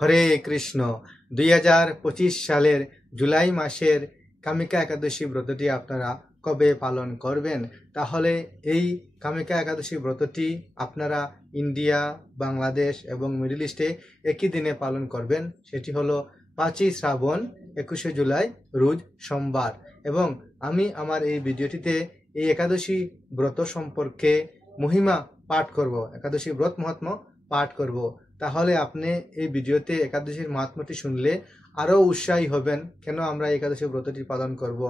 হরে কৃষ্ণ। 2025 সালের জুলাই মাসের কামিকা একাদশী ব্রতটি আপনারা কবে পালন করবেন? তাহলে এই কামিকা একাদশী ব্রতটি আপনারা ইন্ডিয়া, বাংলাদেশ এবং মিডল ইস্টে একই দিনে পালন করবেন। সেটি হলো 5ই শ্রাবণ 21শে জুলাই রোজ সোমবার। এবং আমি আমার এই ভিডিওটিতে এই একাদশী ব্রত সম্পর্কে মহিমা পাঠ করব, একাদশী ব্রত মহাত্ম্য পাঠ করব। তাহলে আপনি এই ভিডিওতে একাদশীর মাহাত্ম্যটি শুনলে আরও উৎসাহী হবেন কেন আমরা একাদশী ব্রতটি পালন করব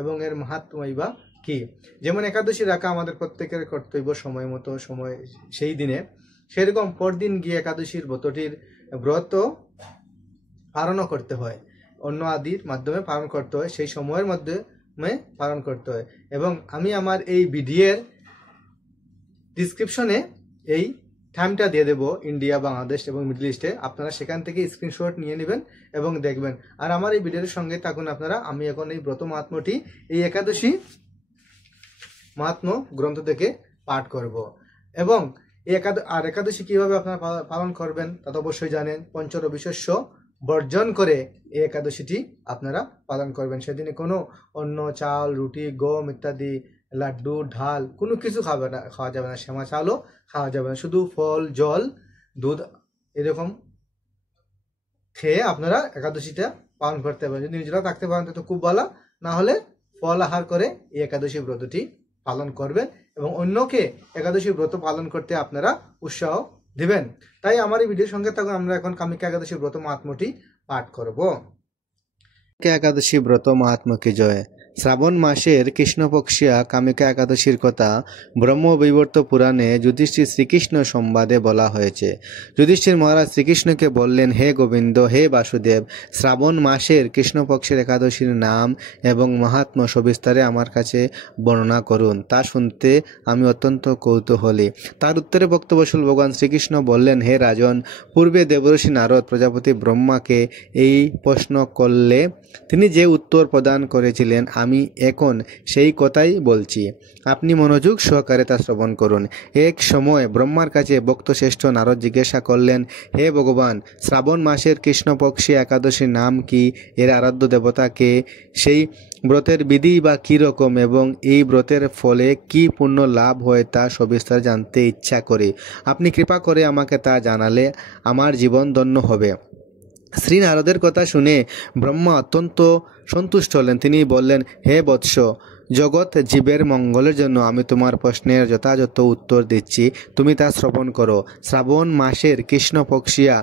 এবং এর মাহাত্ম্যই বা কী। যেমন একাদশী রাখা আমাদের প্রত্যেকের কর্তব্য, সময় মতো সময় সেই দিনে, সেরকম পরদিন গিয়ে একাদশীর ব্রত পালনও করতে হয়, অন্য আদির মাধ্যমে পালন করতে হয়, সেই সময়ের মধ্যে পালন করতে হয়। এবং আমি আমার এই ভিডিওর ডিসক্রিপশনে এই টাইমটা দিয়ে দেবো, ইন্ডিয়া, বাংলাদেশ এবং মিডল ইস্টে। আপনারা সেখান থেকে স্ক্রিনশট নিয়ে নেবেন এবং দেখবেন। আর আমার এই ভিডিওর সঙ্গে থাকুন আপনারা। আমি এখন এই ব্রত মাহাত্ম্যটি, এই একাদশী মাহাত্ম্য গ্রন্থ থেকে পাঠ করব। এবং এই একাদশী কিভাবে আপনারা পালন করবেন তা তো অবশ্যই জানেন। পঞ্চরবি শস্য বর্জন করে এই একাদশীটি আপনারা পালন করবেন। সেদিনে কোনো অন্ন, চাল, রুটি, গম ইত্যাদি, লাড্ডু, ঢাল কোনো কিছু খাওয়া যাবে না। শ্যামা চালও খাওয়া যাবে না। শুধু ফল, জল, দুধ এরকম খেয়ে আপনারা একাদশীটা পালন করতে পারেন। যদি নিজেরা থাকতে পারেন তো খুব ভালো, না হলে ফল আহার করে এই একাদশী ব্রতটি পালন করবেন এবং অন্যকে একাদশী ব্রত পালন করতে আপনারা উৎসাহ দিবেন। তাই আমার এই ভিডিওর সঙ্গে থাকুন। আমরা এখন কামিকা একাদশী ব্রত মাহাত্ম্যটি পাঠ করব। একাদশী ব্রত মাহাত্ম্য কি জয়। শ্রাবণ মাসের কৃষ্ণপক্ষিয়া কামিকা একাদশীর কথা ব্রহ্মবৈবর্ত পুরাণে যুধিষ্ঠির শ্রীকৃষ্ণ সংবাদে বলা হয়েছে। যুধিষ্ঠির মহারাজ শ্রীকৃষ্ণকে বললেন, হে গোবিন্দ, হে বাসুদেব, শ্রাবণ মাসের কৃষ্ণপক্ষের একাদশীর নাম এবং মাহাত্ম্য সবিস্তারে আমার কাছে বর্ণনা করুন। তা শুনতে আমি অত্যন্ত কৌতূহলী। তার উত্তরে বক্তব্যশীল ভগবান শ্রীকৃষ্ণ বললেন, হে রাজন, পূর্বে দেবর্ষি নারদ প্রজাপতি ব্রহ্মাকে এই প্রশ্ন করলে তিনি যে উত্তর প্রদান করেছিলেন আমি এখন সেই কথাই বলছি। আপনি মনোযোগ সহকারে তা শ্রবণ করুন। এক সময় ব্রহ্মার কাছে ভক্তশ্রেষ্ঠ নারদ জিজ্ঞাসা করলেন, হে ভগবান, শ্রাবণ মাসের কৃষ্ণপক্ষী একাদশীর নাম কি, এর আরাধ্য দেবতা কে, সেই ব্রতের বিধি বা কী রকম এবং এই ব্রতের ফলে কি পুণ্য লাভ হয় তা সবিস্তার জানতে ইচ্ছা করি। আপনি কৃপা করে আমাকে তা জানালে আমার জীবন ধন্য হবে। শ্রী নারদের কথা শুনে ব্রহ্মা অত্যন্ত সন্তুষ্ট হলেন। তিনি বললেন, হে বৎস, জগৎ জীবের মঙ্গলের জন্য আমি তোমার প্রশ্নের যথাযথ উত্তর দিচ্ছি, তুমি তা শ্রবণ করো। শ্রাবণ মাসের কৃষ্ণপক্ষিয়া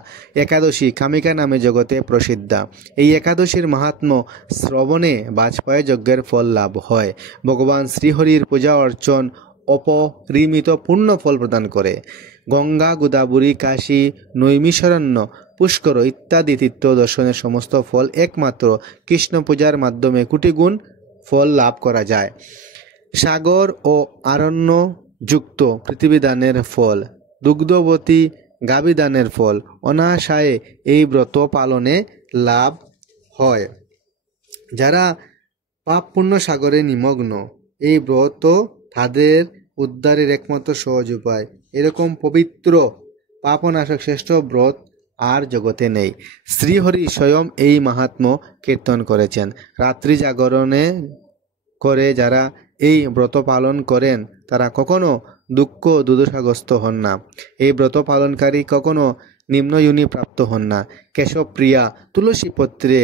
একাদশী কামিকা নামে জগতে প্রসিদ্ধা। এই একাদশীর মাহাত্ম্য শ্রবণে বাজপেয়ী যজ্ঞের ফল লাভ হয়। ভগবান শ্রীহরির পূজা অর্চন অপরিমিত পূর্ণ ফল প্রদান করে। গঙ্গা, গোদাবরী, কাশী, নৈমিষারণ্য, পুষ্কর ইত্যাদি তীর্থ দর্শনের সমস্ত ফল একমাত্র কৃষ্ণ পূজার মাধ্যমে কোটিগুণ ফল লাভ করা যায়। সাগর ও আরণ্য যুক্ত পৃথিবীদানের ফল, দুগ্ধবতী গাভীদানের ফল অনায়াসে এই ব্রত পালনে লাভ হয়। যারা পাপ পুণ্য সাগরে নিমগ্ন, এই ব্রত তাদের উদ্ধারের একমাত্র সহজ উপায়। এরকম পবিত্র পাপনাশক শ্রেষ্ঠ ব্রত আর জগতে নেই। শ্রীহরি স্বয়ং এই মাহাত্ম্য কীর্তন করেছেন। রাত্রি জাগরণে করে যারা এই ব্রত পালন করেন তারা কখনো দুঃখ দুর্দশাগ্রস্ত হন না। এই ব্রত পালনকারী কখনো নিম্নয়োনি প্রাপ্ত হন না। কেশব প্রিয়া তুলসী পত্রে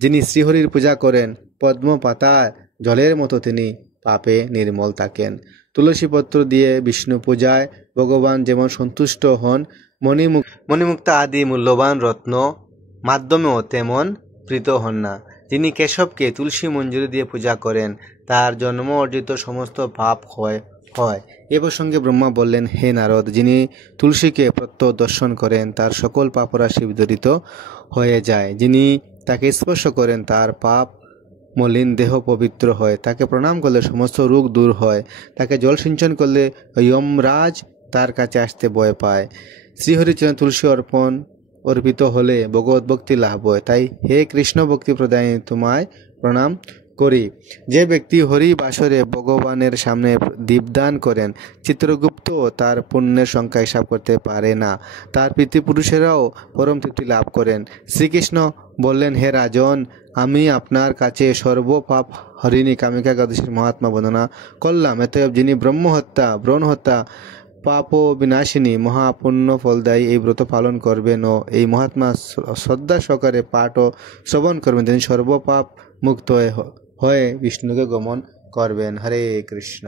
যিনি শ্রীহরির পূজা করেন, পদ্ম পাতা জলের মতো তিনি পাপে নির্মল থাকেন। তুলসী পত্র দিয়ে বিষ্ণু পূজায় ভগবান যেমন সন্তুষ্ট হন, মণিমুক্তা আদি মূল্যবান রত্ন মাধ্যমেও তেমন প্রীত হন না। যিনি কেশবকে তুলসী মঞ্জুরি দিয়ে পূজা করেন তার জন্ম অর্জিত সমস্ত পাপ হয়। এ প্রসঙ্গে ব্রহ্মা বললেন, হে নারদ, যিনি তুলসীকে প্রত্যহ দর্শন করেন তার সকল পাপরাশি বিদরিত হয়ে যায়। যিনি তাকে স্পর্শ করেন তার পাপ মলিন দেহ পবিত্র হয়। তাকে প্রণাম করলে সমস্ত রোগ দূর হয়। তাকে জল সিঞ্চন করলে যমরাজ তার কাছে আসতে ভয় পায়। শ্রীহরিচরণ তুলসী অর্পিত হলে ভগবত ভক্তি লাভ হয়। তাই হে কৃষ্ণ ভক্তি প্রদায়িনী, তোমায় প্রণাম করি। যে ব্যক্তি হরি বাসরে ভগবানের সামনে দীপদান করেন, চিত্রগুপ্ত তার পুণ্যের সংখ্যা হিসাব করতে পারে না। তার পিতৃপুরুষেরাও পরম তৃপ্তি লাভ করেন। শ্রীকৃষ্ণ বললেন, হে রাজন, আমি আপনার কাছে সর্বপাপ হরিণী কামিকা একাদশীর মহাত্মা বর্ণনা করলাম। অতএব যিনি ব্রহ্মহত্যা, ব্রণ হত্যা, পাপ বিনাশিনী, মহাপুণ্য ফলদায়ী এই ব্রত পালন করবেন ও এই মহাত্মা শ্রদ্ধা সহকারে পাঠ ও শ্রবণ করবেন, তিনি সর্বপাপ মুক্ত হয়ে বিষ্ণুকে গমন করবেন। হরে কৃষ্ণ।